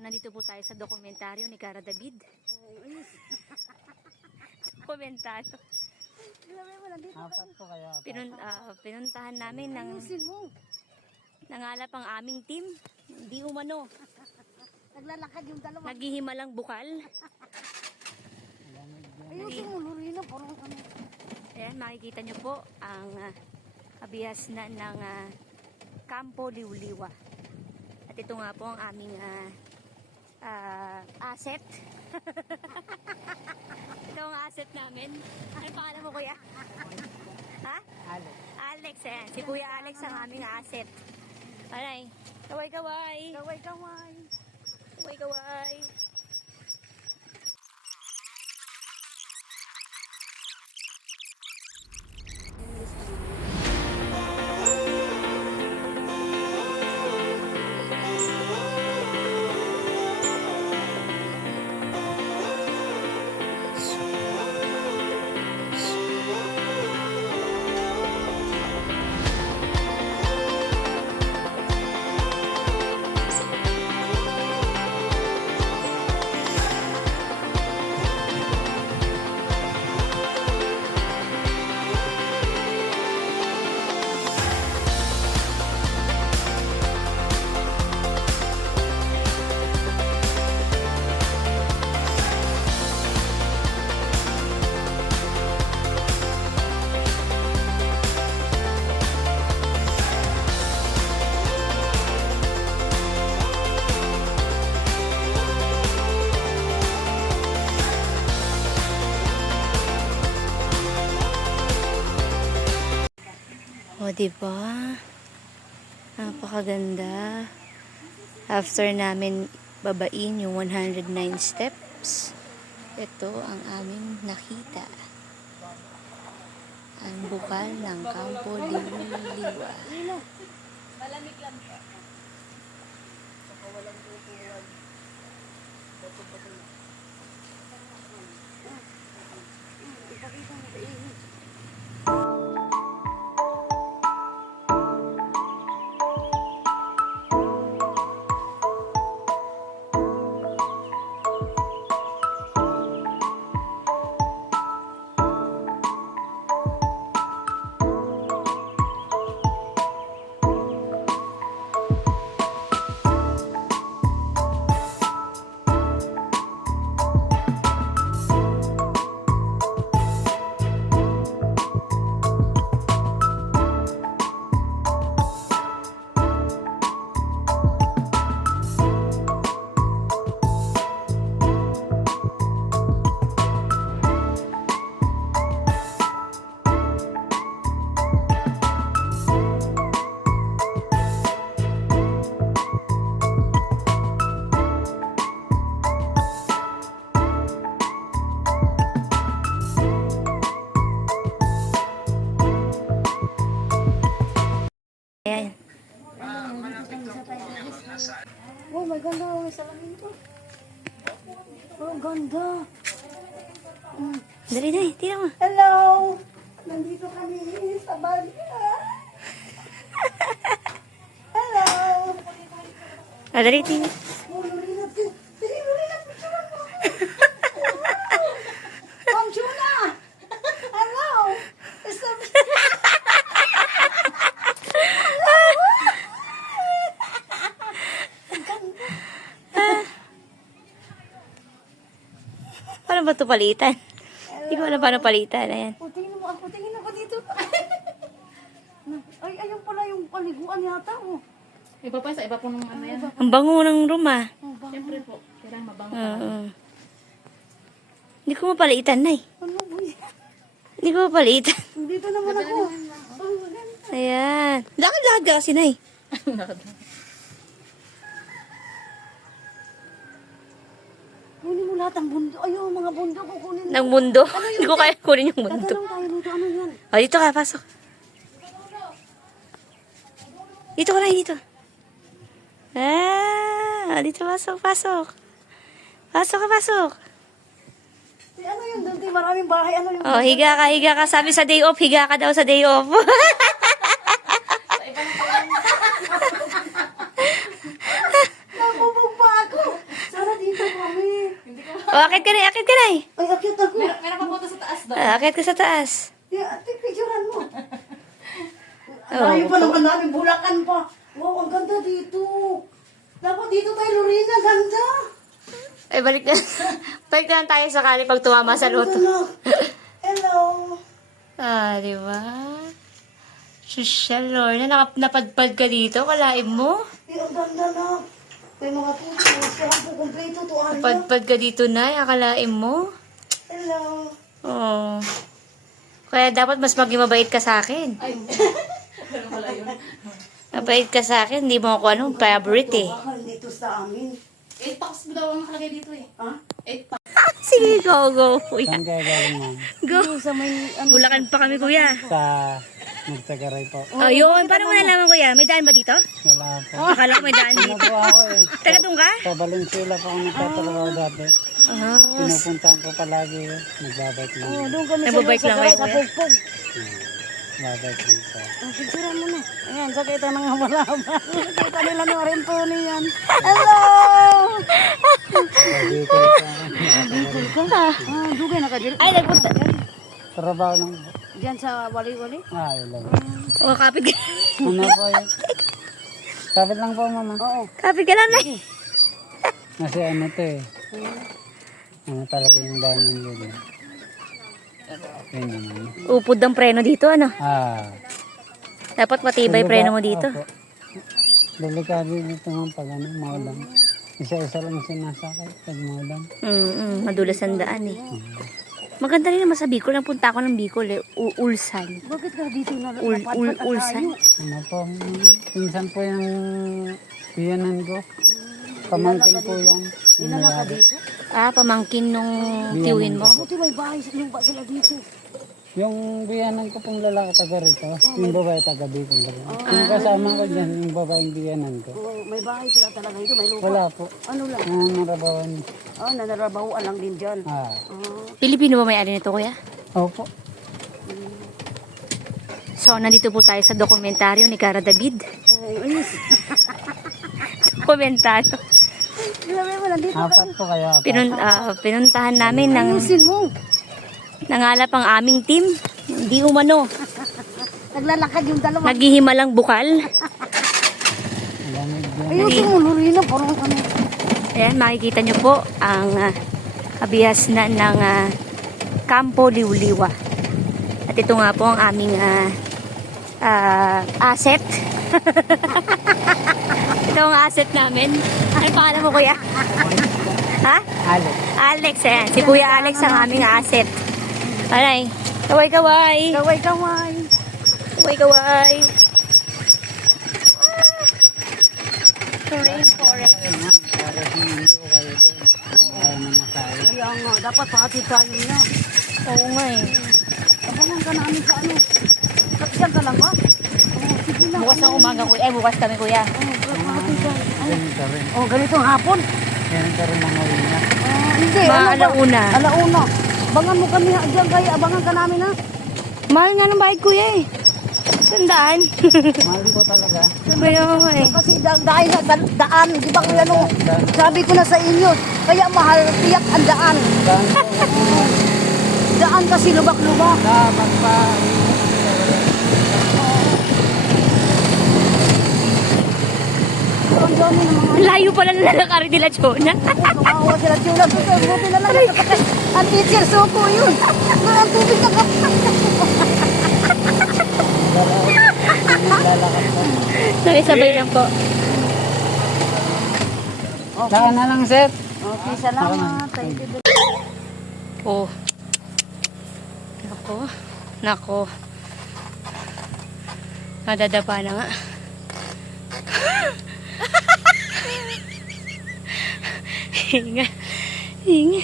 nandito po tayo sa dokumentaryo ni Cara David. Dokumentaryo. Apat po kayo. Pinuntahan namin ng nangalap ang aming team. Hindi umano. Naglalakad yung dalawa. Naghihimalang bukal. Ayusin mo, Lorena, parang ano. Ayan, makikita nyo po ang abihas na ng Campo Liwliwa. At ito nga po ang aming asset. Ito ang asset namin. Ano pangalan mo, kuya? Ha? Alex. Alex, ayan. Si Kuya Alex ang aming asset. Alay. Kaway-kaway. Kaway-kaway. Kaway-kaway. O, diba? Napakaganda. After namin babain yung 109 steps, ito ang aming nakita. Ang bukal ng Campo Liwliwa. Malamig lang po. Saka walang tutuwan. Ipakita mo sa iyo. Ayan. Oh, my ganda ang salamin ko. Oh, ganda. Dali na, tira mo. Hello! Nandito kami sa Balya. Hello! Dali, tira. Oh, Lorena, Lorena, picture mo. Ma'am Chuna! Hello! Paano ba ito palitan? Hindi ko alam paano palitan. Ayan. Oh, tingin mo ako. Tingin ako dito. Ay, ayun pala yung paliguan yata. Oh. Iba pa sa iba po ng ano yan. Ang bango ng room ah. Siyempre po, kailangan mabango ka. Oo. Hindi ko mapalitan na eh. Ano ba yan? Hindi ko mapalitan. Dito naman ako. Oh, maganda. Ayan. Lakad-lakad ka kasi na eh. Kunin mo lahat ang bundok. Ayun, mga bundok. Kukunin mo. Ng mundo. Hindi ko kaya kunin yung mundo. Tatanong tayo dito. Ano yan? O, dito ka. Pasok. Dito ka na. Dito. Dito. Pasok. Pasok. Pasok ka. Pasok. Ano yun? Doon tayo maraming bahay. Ano yun? Oh, higa ka. Higa ka. Sabi sa day off. Higa ka daw sa day off. Nabubog pa ako. O, akit ka na, akit ka na. Ay, akit ako. Meron pa punta sa taas doon. Akit ka sa taas. Ate, picturean mo. Oh. Layo pa naman namin, Bulacan pa. Wow, ang ganda dito. Dapat dito tayo, Lorena, ganda. Ay, balik na. Balik na lang tayo sakali pag tumama sa loto. Ganda. Hello. Ah, di ba? Social, Lorna. Napadpad ka dito. Kalaim mo. Eh, ang ganda na. May mga puto. Saan po kompleto to, Anya? Napadpad ka dito, Nay. Akalaim mo. Hello. Oh. Kaya dapat mas maging mabait ka sa akin. Ay, meron pala yun. Mabait ka sa akin. Hindi mo ako favorite eh. Bakal dito sa amin. 8 packs daw ang nakalagay dito eh. Ha? 8 packs. Sige, go, go, kuya. Saan kayo galing ma'am? Go. Sa may, Bulacan pa kami, kuya. Sa Magtagaray po. Oh, yun. Paano mo nalaman, kuya? May daan ba dito? Wala po. Akala ko may daan Ano dito. po ako eh. Taga doon ka? Sa Valenzuela po ako nagtatrabaho dati. Ah. Pinupuntahan ko palagi eh. Nagbabike lang. doon kami Nagbabike lang kayo, sa kuya? Pugpug. Nagbabike lang po. Picturean mo na. Ayan, sakit ang mga malaba. Kita nila ng Arentoni yan. Hello! Nag-ikot po. Dugay na ka dyan. Ay, nagpunta. Trabaho lang po. Diyan sa wali-wali. Yun lang. O, kapit ka. Ano po yun? Kapit lang po mama. Oo. Kapit ka lang, Nay. Kasi ano to eh. Ano talaga yung dami yun. Yun naman. Upod ang preno dito, ano? Dapat matibay preno mo dito. Opo. Delikado dito nga pag ano, maulan. Isa-isa lang sinasakay pag maulan. Madulas ang daan eh. Maganda rin naman sa Bicol. Napunta ako ng Bicol eh. Ulsan. Bakit ka dito na Ulsan. Ano po, pinsan po yung biyanan ko. Pamangkin po yan. Dinala ka dito? Ah, pamangkin nung tiwin mo. Buti may bahay lupa sila dito. Yung biyanan ko pong lalaki taga rito, yung babae taga Bicol. Yung kasama ko dyan, yung babaeng biyanan ko. Oo, may bahay sila talaga dito. May lupa. Wala po. Ano lang? Nanarabawan. Nanarabahuan lang din dyan. Pilipino ba may-ari nito, kuya? Opo. So, nandito po tayo sa dokumentaryo ni Cara David. Ayos. Dokumentaryo. Grabe mo, nandito Apat po kayo. Apat. Pinuntahan namin ng Ayusin mo. nangalap ang aming team. Hindi umano. Naglalakad yung dalawa. Naghihimalang bukal. Lamig yan. Ayusin mo, Lorena. Parang ano. Ayan, makikita nyo po ang kabihas na ng Campo Liuliwa. At ito nga po ang aming asset. Ito ang asset namin. Ano pangalan mo, kuya? Ha? Alex. Alex, ayan. Si Kuya Alex ang aming asset. Alay. Kaway-kaway. Kaway-kaway. Kaway-kaway. Rainforest. Ayun na, para sa mundo kayo doon. Ayaw na masayo. Kaya nga, dapat pati tayo niya. Oo nga eh. Abangan ka namin sa ano. Diyan ka lang ba? Oo, sige lang. Bukas ng umaga, kuya. Ay, bukas kami, kuya. Pati tayo. Ganito rin. Oh, ganitong hapon. Ganito rin mga uwi Hindi, Mga ano ba? alauna. Alauna. Abangan mo kami diyan kaya abangan ka namin ha. Mahal nga ng bayad, kuya eh. Sandaan. Mahal po talaga. Kaya nga eh. Kasi dahil sa daan, di ba kaya ano, sabi ko na sa inyo, kaya mahal tiyak ang daan. Daan po. Daan kasi lubak-lubak. Dapat pa. Ang dami ng mga Layo pala na lalakari nila, Chona. kawawa sila tiyula. Buti na lang nakakatay. Ang teacher, suko yun. Ang tubig na Lalakad po. Nakisabay lang po. Saan na lang, Seth? Okay, salamat. Thank you. Oh. Nako. Nako. Madadapa na nga. Hinga. Hinga.